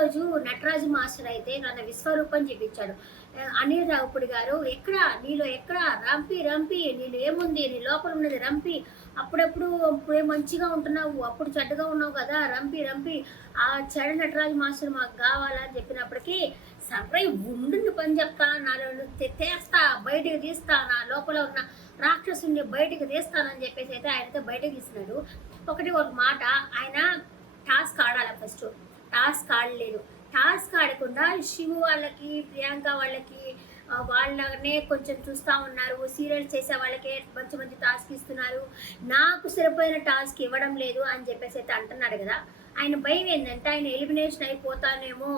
రోజు నటరాజు మాస్టర్ అయితే నన్ను విశ్వరూపం చూపించాడు. అనిల్ రావిపూడి గారు ఎక్కడ నీలో ఎక్కడ రంపి రంపి నీలో ఏముంది, నీ లోపల ఉన్నది రంపి, అప్పుడప్పుడు ఇప్పుడే మంచిగా ఉంటున్నావు, అప్పుడు చెడ్డగా ఉన్నావు కదా, రంపి రంపి ఆ చెడు నటరాజు మాస్టర్ మాకు కావాలని చెప్పినప్పటికీ సర్రై ఉండుండి పని చెప్తా, నాలో తెస్తా, బయటకు తీస్తా, నా లోపల ఉన్న రాక్షసుని బయటకు తీస్తానని చెప్పేసి అయితే ఆయనతో బయటకు తీసినాడు. ఒక మాట, ఆయన టాస్క్ ఆడాలి. ఫస్ట్ టాస్క్ ఆడలేదు. టాస్క్ ఆడకుండా శివు వాళ్ళకి, ప్రియాంక వాళ్ళకి వాళ్ళనే కొంచెం చూస్తూ ఉన్నారు. సీరియల్స్ చేసే వాళ్ళకే మంచి మంచి టాస్క్ ఇస్తున్నారు, నాకు సరిపోయిన టాస్క్ ఇవ్వడం లేదు అని చెప్పేసి అయితే అంటున్నాడు కదా. ఆయన భయం ఏంటంటే ఆయన ఎలిమినేషన్ అయిపోతానేమో,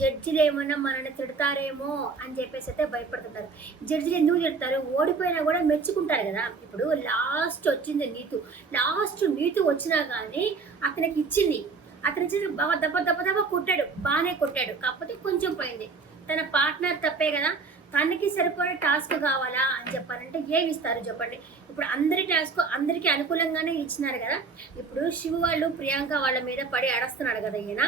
జడ్జిలు ఏమన్నా మనల్ని తిడతారేమో అని చెప్పేసి అయితే భయపడుతున్నారు. జడ్జిలు ఎందుకు తిడతారు? ఓడిపోయినా కూడా మెచ్చుకుంటారు కదా. ఇప్పుడు లాస్ట్ వచ్చింది నీతు, లాస్ట్ నీతు వచ్చినా కానీ అతనికి ఇచ్చింది, అతని ఇచ్చింది బాగా దెబ్బ దెబ్బ దెబ్బ కొట్టాడు, బాగానే కొట్టాడు, కాకపోతే కొంచెం పోయింది. తన పార్ట్నర్ తప్పే కదా, తనకి సరిపడే టాస్క్ కావాలా అని చెప్పాలంటే ఏమి ఇస్తారు చెప్పండి? ఇప్పుడు అందరి టాస్క్ అందరికీ అనుకూలంగానే ఇచ్చినారు కదా. ఇప్పుడు శివ వాళ్ళు ప్రియాంక వాళ్ళ మీద పడి అడస్తున్నాడు కదా ఈయన.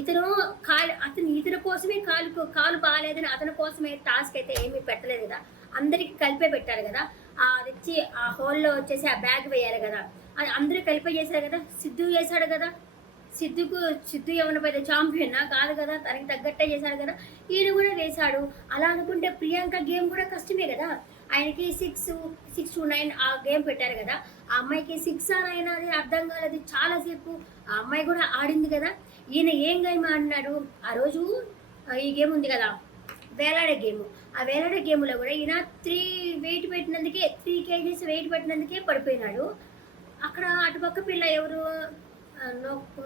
ఇతని కోసమే కాలు బాగాలేదని అతని కోసమే టాస్క్ అయితే ఏమీ పెట్టలేదు కదా, అందరికి కలిపే పెట్టారు కదా. అది ఇచ్చి ఆ హోల్లో వచ్చేసి ఆ బ్యాగ్ వేయాలి కదా, అది అందరూ కలిపే చేశారు కదా. సిద్ధు చేశాడు కదా, సిద్ధు ఏమైనా పెద్ద ఛాంపియన్నా కాదు కదా, తనకి తగ్గట్టే చేశాడు కదా, ఈయన కూడా వేశాడు. అలా అనుకుంటే ప్రియాంక గేమ్ కూడా కష్టమే కదా. ఆయనకి 6 to 9 ఆ గేమ్ పెట్టారు కదా, ఆ అమ్మాయికి 6 or 9 అది అర్థం కాలేదు చాలాసేపు. ఆ అమ్మాయి కూడా ఆడింది కదా. ఈయన ఏం గేమ్ ఆడినాడు ఆ రోజు? ఈ గేమ్ ఉంది కదా, వేలాడే గేమ్. ఆ వేలాడే గేమ్లో కూడా ఈయన 3 kgs వెయిట్ పెట్టినందుకే పడిపోయినాడు. అక్కడ అటుపక్క పిల్ల ఎవరు,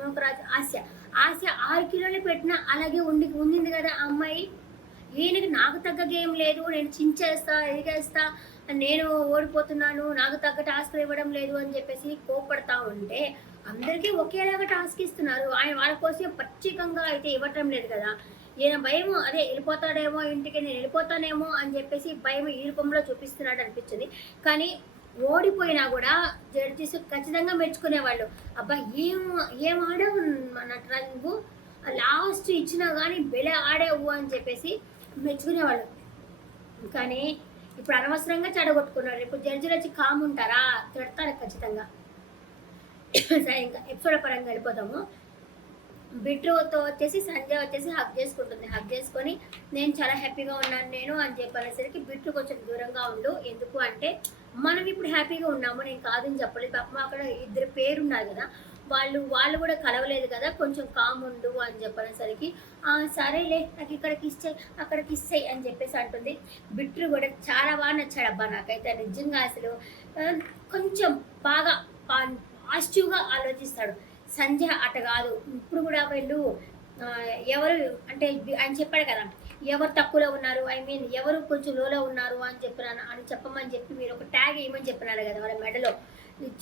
నోకరాజు ఆస్య 6 కిలోలు పెట్టినా అలాగే ఉండింది కదా ఆ అమ్మాయి. ఈయనకి నాకు తగ్గ గేమ్ లేదు, నేను చించేస్తా, ఎదిగేస్తా, నేను ఓడిపోతున్నాను, నాకు తగ్గ టాస్క్ ఇవ్వడం లేదు అని చెప్పేసి కోపడతా ఉంటే అందరికీ ఒకేలాగా టాస్క్ ఇస్తున్నారు. ఆయన వాళ్ళ కోసం ప్రత్యేకంగా అయితే ఇవ్వటం లేదు కదా. ఈయన భయం అదే వెళ్ళిపోతాడేమో ఇంటికి, నేను వెళ్ళిపోతానేమో అని చెప్పేసి భయం ఈ రూపంలో చూపిస్తున్నాడు అనిపించింది. కానీ ఓడిపోయినా కూడా జడ్జెస్ ఖచ్చితంగా మెచ్చుకునేవాళ్ళు. అబ్బా ఏం ఆడావు నటరాజు నువ్వు, లాస్ట్ ఇచ్చినా కానీ బెలే ఆడావు అని చెప్పేసి మెచ్చుకునేవాళ్ళు. కానీ ఇప్పుడు అనవసరంగా చెడగొట్టుకున్నారు. ఇప్పుడు జడ్జిలు వచ్చి కామ్ ఉంటారా? తిడతారు ఖచ్చితంగా. సరే, ఇంకా ఎపిసోడ్ పరంగా వెళ్ళిపోతాము. బిట్రుతో వచ్చేసి సంజయ్ వచ్చేసి హక్ చేసుకుంటుంది. హక్ చేసుకొని నేను చాలా హ్యాపీగా ఉన్నాను నేను అని చెప్పేసరికి బిట్రు కొంచెం దూరంగా ఉండు, ఎందుకు అంటే మనం ఇప్పుడు హ్యాపీగా ఉన్నాము, నేను కాదని చెప్పలేదు. పాపం అక్కడ 2 పేరున్నారు కదా, వాళ్ళు కూడా కలవలేదు కదా, కొంచెం కామ్ ఉండు అని చెప్పేసరికి సరేలే, నాకు ఇక్కడికి ఇచ్చేయి అక్కడికి ఇచ్చేయి అని చెప్పేసి అంటుంది. బిట్రు కూడా చాలా బాగా నచ్చాడు అబ్బా నాకైతే నిజంగా. అసలు కొంచెం బాగా పాజిటివ్గా ఆలోచిస్తాడు. సంజయ్ అట కాదు, ఇప్పుడు కూడా వీళ్ళు ఎవరు అంటే ఆయన చెప్పాడు కదా, ఎవరు తక్కువలో ఉన్నారు, ఐ మీన్ ఎవరు కొంచెం లోలో ఉన్నారు అని చెప్పమని చెప్పి మీరు ఒక ట్యాగ్ వేయమని చెప్పినారు కదా వాళ్ళ మెడలో.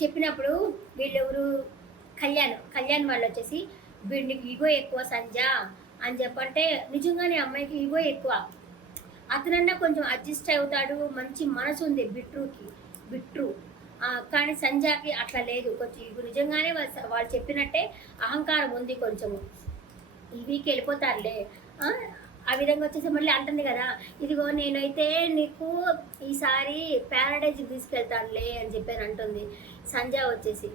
చెప్పినప్పుడు వీళ్ళెవరు, కళ్యాణ్ వాళ్ళు వచ్చేసి వీడికి ఈగో ఎక్కువ సంజయ్ అని చెప్పంటే నిజంగానే అమ్మాయికి ఈగో ఎక్కువ. అతనన్నా కొంచెం అడ్జస్ట్ అవుతాడు, మంచి మనసు ఉంది బిట్రు. కానీ సంజయ్కి అట్లా లేదు, కొంచెం ఇప్పుడు నిజంగానే వాళ్ళు చెప్పినట్టే అహంకారం ఉంది కొంచెము. ఈ వీక్ వెళ్ళిపోతారులే ఆ విధంగా వచ్చేసి మళ్ళీ అంటుంది కదా, ఇదిగో నేనైతే నీకు ఈసారి ప్యారడైజ్కి తీసుకెళ్తానులే అని చెప్పాను అంటుంది సంజయ్ వచ్చేసి.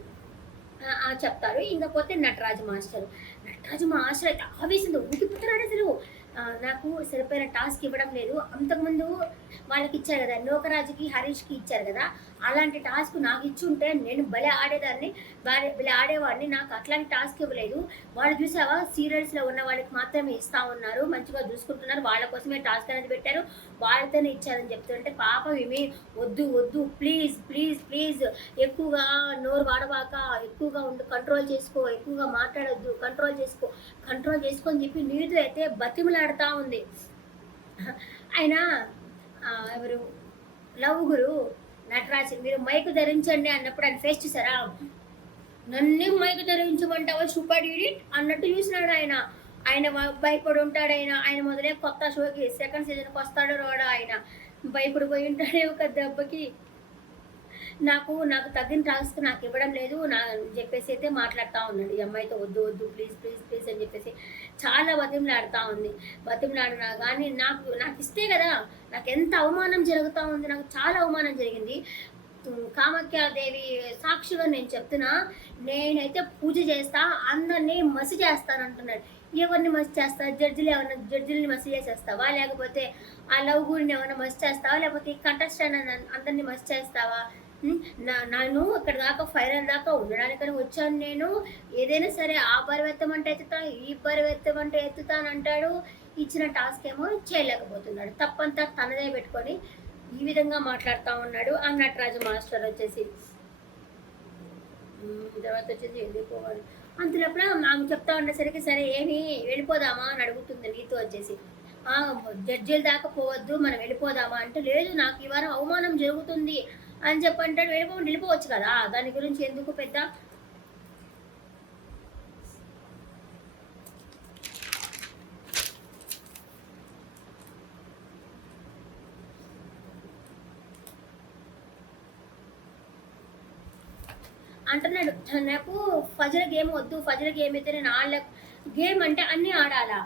చెప్తారు. ఇంకపోతే నటరాజు మాస్టర్ అయితే ఆవేశంతో ఊగిపోతున్నాడు అసలు. నాకు సరిపోయిన టాస్క్ ఇవ్వడం లేదు. అంతకుముందు వాళ్ళకి ఇచ్చారు కదా, నోకరాజుకి హరీష్కి ఇచ్చారు కదా, అలాంటి టాస్క్ నాకు ఇచ్చి ఉంటే నేను భలే ఆడేవాడిని. నాకు అట్లాంటి టాస్క్ ఇవ్వలేదు. వాళ్ళు చూసావా, సీరియల్స్లో ఉన్న వాళ్ళకి మాత్రమే ఇస్తూ ఉన్నారు, మంచిగా చూసుకుంటున్నారు, వాళ్ళ కోసమే టాస్క్ అనేది పెట్టారు, వాళ్ళతోనే ఇచ్చారని చెప్తుంటే పాపం ఏమి వద్దు ప్లీజ్ ఎక్కువగా నోరు వాడవాక, ఎక్కువగా కంట్రోల్ చేసుకో, ఎక్కువగా మాట్లాడొద్దు, కంట్రోల్ చేసుకో అని చెప్పి నీతో అయితే బతిమలాడుతూ ఉంది. ఆయన ఎవరు లవ్ గురు నటరాజ్, మీరు మైకు ధరించండి అన్నప్పుడు ఆయన ఫేస్ చూసారా, నన్నే మైకు ధరించమంటావా సూపర్ ఎడిట్ అన్నట్టు చూసినాడు ఆయన భయపడి ఉంటాడు. ఆయన మొదలే కొత్త షోకి 2nd సీజన్కి వస్తాడో రాడా, ఆయన భయపడిపోయి ఉంటాడే ఒక దెబ్బకి. నాకు నాకు తగ్గిన టాస్క్ నాకు ఇవ్వడం లేదు నా చెప్పేసి అయితే మాట్లాడుతూ ఉన్నాడు. ఈ అమ్మాయితో వద్దు వద్దు ప్లీజ్ ప్లీజ్ ప్లీజ్ అని చెప్పేసి చాలా బతిమలాడుతూ ఉంది. బతిమలాడినా కానీ నాకు ఇస్తే కదా, నాకు ఎంత అవమానం జరుగుతూ ఉంది, నాకు చాలా అవమానం జరిగింది. కామాఖ్యాదేవి సాక్షిగా నేను చెప్తున్నా, నేనైతే పూజ చేస్తా, అందరినీ మసి చేస్తాను అంటున్నాడు. ఎవరిని మసి చేస్తా? జడ్జిలని మసి చేసేస్తావా, లేకపోతే ఆ లవ్ గురిని ఏమైనా మసి చేస్తావా, లేకపోతే ఈ కంటెస్టెంట్ అందరినీ మసి చేస్తావా? నన్ను ఇక్కడ దాకా ఫైనల్ దాకా ఉండడానికని వచ్చాను నేను. ఏదైనా సరే ఆ బరువెత్తమంటే ఎత్తుతా, ఈ బరువెత్తమంటే ఎత్తుతానంటాడు. ఇచ్చిన టాస్క్ ఏమో చేయలేకపోతున్నాడు. తప్పంతా తనదే పెట్టుకొని ఈ విధంగా మాట్లాడుతూ ఉన్నాడు ఆ నటరాజు మాస్టర్ వచ్చేసి. తర్వాత వచ్చేసి వెళ్ళిపోవాలి అంతలోపల ఆమె చెప్తా ఉండేసరికి సరే ఏమి వెళ్ళిపోదామా అని అడుగుతుంది నీతో వచ్చేసి. జడ్జీల దాకా పోవద్దు, మనం వెళ్ళిపోదామా అంటే లేదు నాకు ఈ వారం అవమానం జరుగుతుంది అని చెప్పంటాడు. వెళ్ళిపోవచ్చు కదా, దాని గురించి ఎందుకు పెద్ద అంటున్నాడు. నాకు ఫజర్ గేమ్ వద్దు, ఫజర్ గేమ్ అయితే నేను గేమ్ అంటే అన్నీ ఆడాలా?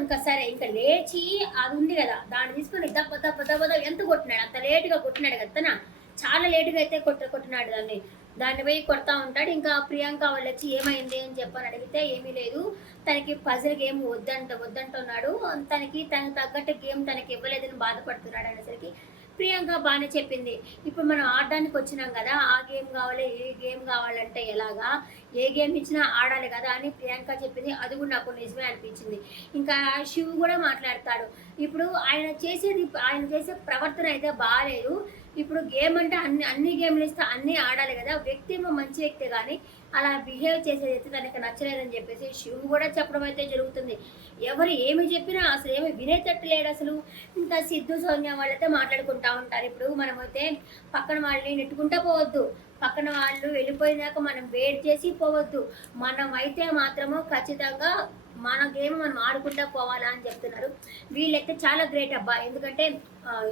ఇంకా సరే ఇంకా లేచి అది ఉంది కదా దాన్ని తీసుకొని దెబ్బ దెబ్బ దెబ్బ ఎంత కొట్టినాడు, అంత లేటుగా కొట్టినాడు కదా, చాలా లేటుగా అయితే కొట్టినాడు దాన్ని పోయి కొడతా ఉంటాడు. ఇంకా ప్రియాంక వాళ్ళు వచ్చి ఏమైంది అని చెప్పని అడిగితే ఏమీ లేదు, తనకి పజిల్ గేమ్ వద్దంటున్నాడు, తనకు తగ్గట్టు గేమ్ తనకి ఇవ్వలేదని బాధపడుతున్నాడు అనేసరికి ప్రియాంక బాగానే చెప్పింది. ఇప్పుడు మనం ఆడడానికి వచ్చినాం కదా, ఆ గేమ్ కావాలి ఏ గేమ్ కావాలంటే ఎలాగా, ఏ గేమ్ ఇచ్చినా ఆడాలి కదా అని ప్రియాంక చెప్పింది. అది కూడా నాకు నిజమే అనిపించింది. ఇంకా శివ్ కూడా మాట్లాడతాడు. ఇప్పుడు ఆయన చేసే ప్రవర్తన అయితే బాగాలేదు. ఇప్పుడు గేమ్ అంటే అన్ని గేమ్లు ఇస్తే అన్నీ ఆడాలి కదా, వ్యక్తి ఏమో మంచి వ్యక్తి కానీ అలా బిహేవ్ చేసేది అయితే తనకి నచ్చలేదని చెప్పేసి శివ్ కూడా చెప్పడం అయితే జరుగుతుంది. ఎవరు ఏమి చెప్పినా అసలు ఏమి వినేటట్టు లేడు అసలు. ఇంకా సిద్ధు సౌమ్య వాళ్ళైతే మాట్లాడుకుంటా ఉంటారు. ఇప్పుడు మనమైతే పక్కన వాళ్ళని నెట్టుకుంటూ పోవద్దు, పక్కన వాళ్ళు వెళ్ళిపోయినాక మనం వెయిట్ చేసి పోవద్దు, మనం అయితే మాత్రము ఖచ్చితంగా మన గేమ్ మనం ఆడుకుంటూ పోవాలా అని చెప్తున్నారు. వీళ్ళైతే చాలా గ్రేట్ అబ్బా, ఎందుకంటే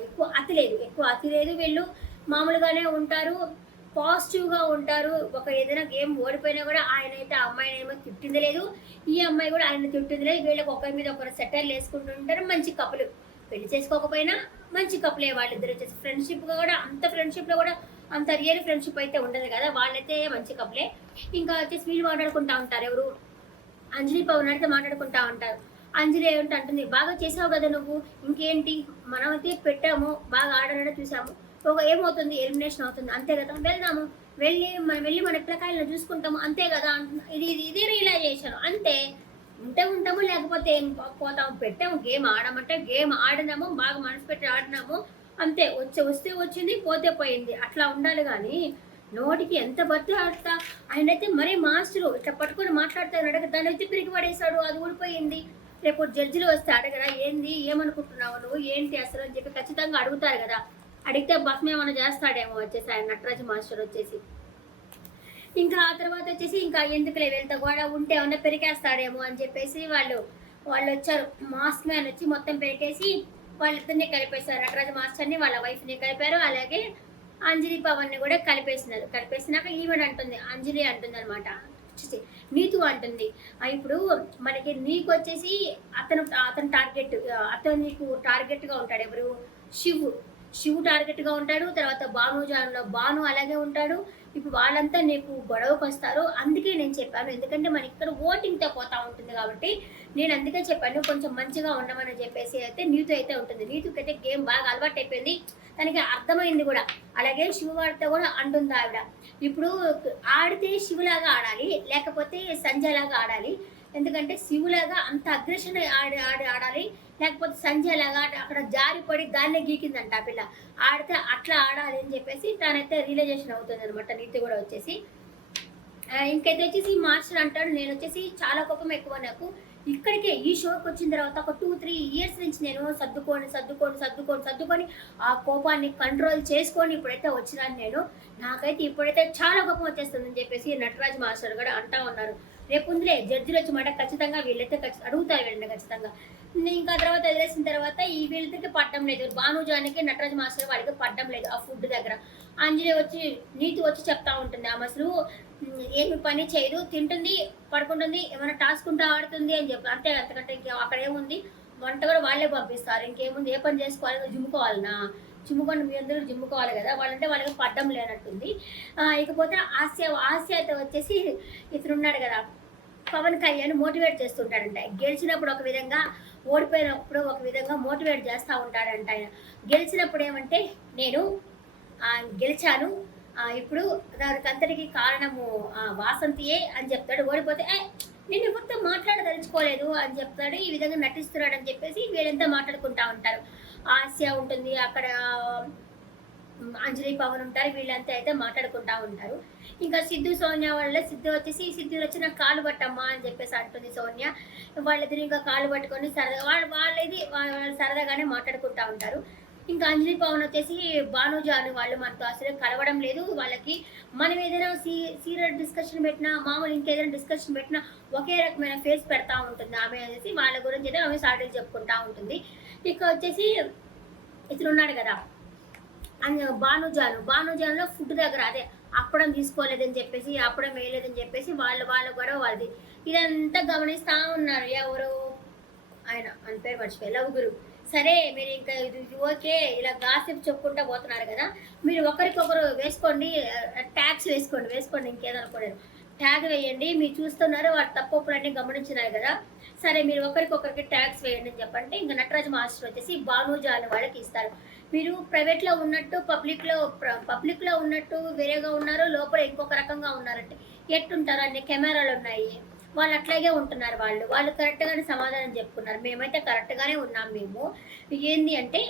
ఎక్కువ అతి లేదు, వీళ్ళు మామూలుగానే ఉంటారు, పాజిటివ్గా ఉంటారు. ఏదైనా గేమ్ ఓడిపోయినా కూడా ఆయన అయితే ఆ అమ్మాయిని ఏమో తిట్టింది లేదు, ఈ అమ్మాయి కూడా ఆయన తిట్టింది లేదు. వీళ్ళకి ఒకరి మీద ఒకరు సెటర్లు వేసుకుంటుంటారు. మంచి కప్పులు, పెళ్లి చేసుకోకపోయినా మంచి కప్పులే వాళ్ళిద్దరు వచ్చేసి. ఫ్రెండ్షిప్గా కూడా ఫ్రెండ్షిప్లో కూడా అంత రియల్ ఫ్రెండ్షిప్ అయితే ఉండదు కదా, వాళ్ళైతే మంచి కప్పులే. ఇంకా వచ్చేసి వీళ్ళు మాట్లాడుకుంటా ఉంటారు. ఎవరు అంజలి పవన్ అయితే మాట్లాడుకుంటా ఉంటారు. అంజలి ఏమిటి అంటుంది, బాగా చేసావు కదా నువ్వు, ఇంకేంటి మనమైతే పెట్టాము, బాగా ఆడాలని చూసాము, ఏమవుతుంది ఎలిమినేషన్ అవుతుంది అంతే కదా, వెళ్ళి మన పిల్లకాయలను చూసుకుంటాము అంతే కదా. ఇదే రియలైజేషన్ అంతే. ఉంటాము లేకపోతే పోతాము, పెట్టాము గేమ్ ఆడమంటే గేమ్ ఆడినాము, బాగా మనసు పెట్టి ఆడినాము అంతే. వస్తే వచ్చింది, పోతే పోయింది, అట్లా ఉండాలి. కానీ నోటికి ఎంత బట్టి ఆడతా ఆయనైతే మరీ మాస్టరు ఇట్లా పట్టుకొని మాట్లాడతాను అడగ దాన్ని వచ్చి పిరికి పడేశాడు, అది ఊడిపోయింది. రేపు జడ్జిలు వస్తే అడగరా ఏంది ఏమనుకుంటున్నావు నువ్వు ఏంటి అసలు అని చెప్పి ఖచ్చితంగా అడుగుతారు కదా. అడిగితే భస్మ ఏమైనా చేస్తాడేమో వచ్చేసి ఆయన నటరాజు మాస్టర్ వచ్చేసి. ఇంకా ఆ తర్వాత వచ్చేసి ఇంకా ఎందుకులే వెళ్తా కూడా ఉంటే ఏమన్నా పెరిగేస్తాడేమో అని చెప్పేసి వాళ్ళు వచ్చారు. మాస్క్ మ్యాన్ వచ్చి మొత్తం పెరిగేసి వాళ్ళిద్దరిని కలిపేశారు. నటరాజు మాస్టర్ని వాళ్ళ వైఫ్ని కలిపారు, అలాగే అంజలి పవన్ని కూడా కలిపేసినాక ఈవెన్ అంటుంది, అంజలి అంటుంది అనమాట, నీతు అంటుంది. ఇప్పుడు మనకి నీకు వచ్చేసి అతను టార్గెట్, అతను నీకు టార్గెట్గా ఉంటాడు. ఎవరు? శివు టార్గెట్గా ఉంటాడు. తర్వాత భాను అలాగే ఉంటాడు. ఇప్పుడు వాళ్ళంతా నీకు గొడవకు వస్తారు. అందుకే నేను చెప్పాను, ఎందుకంటే మన ఇక్కడ ఓటింగ్తో పోతా ఉంటుంది కాబట్టి నేను అందుకే చెప్పాను కొంచెం మంచిగా ఉండమని చెప్పేసి. అయితే నీతో అయితే ఉంటుంది. నీతుకి అయితే గేమ్ బాగా అలవాటు అయిపోయింది, తనకి అర్థమైంది కూడా. అలాగే శివవాడితో కూడా అంటుంది ఆవిడ, ఇప్పుడు ఆడితే శివులాగా ఆడాలి, లేకపోతే సంజయ్ లాగా ఆడాలి. ఎందుకంటే శివులాగా అంత అగ్రెషన్ ఆడాలి, లేకపోతే సంజయ్ లాగా అక్కడ జారిపడి దాన్నే గీకిందంట ఆ పిల్ల, ఆడితే అట్లా ఆడాలి అని చెప్పేసి తనైతే రియలైజేషన్ అవుతుంది అనమాట. నీతి కూడా వచ్చేసి ఇంకైతే వచ్చేసి మాస్టర్ అంటాడు, నేను వచ్చేసి చాలా కోపం ఎక్కువ నాకు, ఇక్కడికే ఈ షోకి వచ్చిన తర్వాత ఒక 2-3 ఇయర్స్ నుంచి నేను సర్దుకొని ఆ కోపాన్ని కంట్రోల్ చేసుకొని ఇప్పుడైతే వచ్చినాను నేను, నాకైతే ఇప్పుడైతే చాలా కోపం వచ్చేస్తుందని చెప్పేసి నటరాజ్ మాస్టర్ కూడా అంటా ఉన్నారు. రేపు ఉందిలే జడ్జిలు వచ్చి మాట ఖచ్చితంగా వీళ్ళైతే అడుగుతారు వీళ్ళని ఖచ్చితంగా. ఇంకా తర్వాత వదిలేసిన తర్వాత ఈ వీళ్ళకి పడ్డం లేదు, భానుజానికి నటరాజ్ మాస్టర్ వాళ్ళకి పడ్డం లేదు ఆ ఫుడ్ దగ్గర. అంజలి వచ్చి నీతి వచ్చి చెప్తా ఉంటుంది. ఆమె అసలు ఏమి పని చేయదు, తింటుంది, పడుకుంటుంది, ఏమైనా టాస్కుంటా ఆడుతుంది అని చెప్పి అంతే. అంతకంటే ఇంకేం అక్కడ ఏముంది? వంట కూడా వాళ్ళే పంపిస్తారు. ఇంకేముంది? ఏ పని చేసుకోవాలి? జిమ్ముకోవాలనా? జిమ్ముకొని మీ అందరూ జిమ్ముకోవాలి కదా, వాళ్ళంటే వాళ్ళకి పడ్డం లేనట్టుంది. ఇకపోతే ఆస్య అయితే వచ్చేసి ఇతనున్నాడు కదా పవన్ కళ్యాణ్ మోటివేట్ చేస్తుంటాడంట. గెలిచినప్పుడు ఒక విధంగా, ఓడిపోయినప్పుడు ఒక విధంగా మోటివేట్ చేస్తూ ఉంటాడంట ఆయన. గెలిచినప్పుడు ఏమంటే నేను గెలిచాను, ఇప్పుడు దానికి అంతటికి కారణము వాసంతియే అని చెప్తాడు. ఓడిపోతే నేను ఎవరితో మాట్లాడదలుచుకోలేదు అని చెప్తాడు. ఈ విధంగా నటిస్తున్నాడు అని చెప్పేసి వీళ్ళంతా మాట్లాడుకుంటా ఉంటారు. ఆస్య ఉంటుంది అక్కడ, అంజలి పవన్ ఉంటారు, వీళ్ళంతా అయితే మాట్లాడుకుంటా ఉంటారు. ఇంకా సిద్ధు సోనియా వాళ్ళ సిద్ధు వచ్చి నాకు కాలు పట్టమ్మా అని చెప్పేసి అంటుంది సోనియా. వాళ్ళిద్దరు ఇంకా కాలు పట్టుకొని సరదాగా వాళ్ళు సరదాగానే మాట్లాడుకుంటా ఉంటారు. ఇంకా అంజలి పవన్ వచ్చేసి భానుజాను వాళ్ళు మనతో అసలు కలవడం లేదు. వాళ్ళకి మనం ఏదైనా సీరియల్ డిస్కషన్ పెట్టినా, మామూలు ఇంకేదైనా డిస్కషన్ పెట్టినా ఒకే రకమైన ఫేస్ పెడతా ఉంటుంది ఆమె అనేసి వాళ్ళ గురించి అయితే ఆమె సాటిల్ చెప్పుకుంటా ఉంటుంది. ఇక వచ్చేసి ఇతను ఉన్నాడు కదా భానుజాన్లో ఫుడ్ దగ్గర అదే అప్పడం తీసుకోలేదని చెప్పేసి, అప్పడం వేయలేదని చెప్పేసి వాళ్ళ గొడవ వాళ్ళది. ఇదంతా గమనిస్తూ ఉన్నారు. ఎవరు ఆయన అని పేరు మర్చిపోయి లవ్ గురు. సరే మీరు ఇంకా ఇది ఓకే, ఇలా గాసిప్ చెప్పుకుంటూ పోతున్నారు కదా, మీరు ఒకరికొకరు వేసుకోండి, ట్యాగ్స్ వేసుకోండి ఇంకేదనుకోలేదు, ట్యాగ్ వేయండి. మీరు చూస్తున్నారు వాటి తప్పులన్నీ గమనించినారు కదా, సరే మీరు ఒకరికొకరికి ట్యాగ్స్ వేయండి అని చెప్పంటే ఇంకా నటరాజ్ మాస్టర్ వచ్చేసి భానుజాన్ వాళ్ళకి ఇస్తారు. మీరు ప్రైవేట్లో ఉన్నట్టు పబ్లిక్లో ఉన్నట్టు వేరేగా ఉన్నారు, లోపల ఇంకొక రకంగా ఉన్నారంటే ఎట్టుంటారు? అన్ని కెమెరాలు ఉన్నాయి, వాళ్ళు అట్లాగే ఉంటున్నారు. వాళ్ళు కరెక్ట్గానే సమాధానం చెప్పుకున్నారు. మేమైతే కరెక్ట్గానే ఉన్నాం. మేము ఏంది అంటే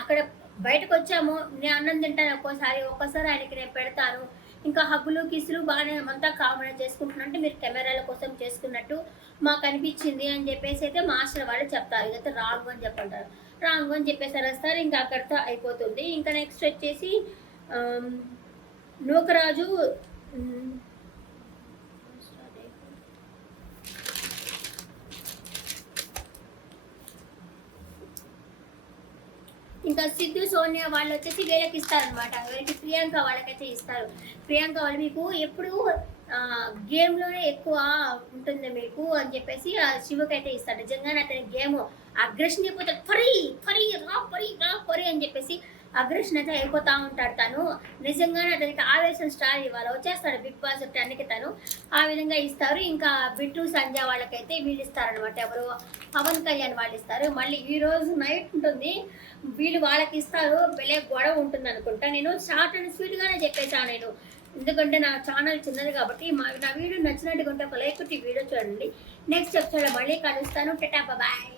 అక్కడ బయటకు వచ్చాము, నేను అన్నం తింటాను ఒక్కోసారి ఆయనకి నేను పెడతాను, ఇంకా హగ్గులు కిసులు బాగానే అంతా కామన్ చేసుకుంటున్నట్టు మీరు కెమెరాల కోసం చేసుకున్నట్టు మాకు అనిపించింది అని చెప్పేసి అయితే మాస్టర్ వాళ్ళు చెప్తారు. ఇదైతే రాంగ్ అని చెప్పంటారు. రాంగ్ అని చెప్పేసి వస్తారు. ఇంకా అక్కడితో అయిపోతుంది. ఇంకా నెక్స్ట్ వచ్చేసి నూకరాజు ఇంకా సిద్ధు సోనియా వాళ్ళు వచ్చేసి వీళ్ళకి ఇస్తారనమాట. వీళ్ళకి ప్రియాంక వాళ్ళకైతే ఇస్తారు. ప్రియాంక వాళ్ళు మీకు ఎప్పుడు గేమ్లోనే ఎక్కువ ఉంటుంది మీకు అని చెప్పేసి శివకైతే ఇస్తాడు. నిజంగానే అతని గేమ్ అగ్రెషన్ అయిపోతాడు. పరి అని చెప్పేసి అగ్రెషన్ అయితే అయిపోతూ ఉంటాడు తను. నిజంగానే అతనికి ఆవేశం స్టార్ ఇవ్వాలి, వచ్చేస్తాడు బిగ్ బాస్ అన్నికి తను. ఆ విధంగా ఇస్తారు. ఇంకా బిట్టు సంజయ్ వాళ్ళకైతే వీళ్ళు ఇస్తారనమాట. ఎవరు? పవన్ కళ్యాణ్ వాళ్ళు ఇస్తారు. మళ్ళీ ఈ రోజు నైట్ ఉంటుంది, వీళ్ళు వాళ్ళకి ఇస్తారు. భలే గొడవ ఉంటుంది అనుకుంటా. నేను షార్ట్ అండ్ స్వీట్గానే చెప్పేసాను నేను, ఎందుకంటే నా ఛానల్ చిన్నది కాబట్టి. నా వీడియో నచ్చినట్టుగా ఉంటే ఒక లైక్ కొట్టి వీడియో చూడండి. నెక్స్ట్ ఎపిసోడ్లో మళ్ళీ కలుస్తాను. టాటా బాయ్.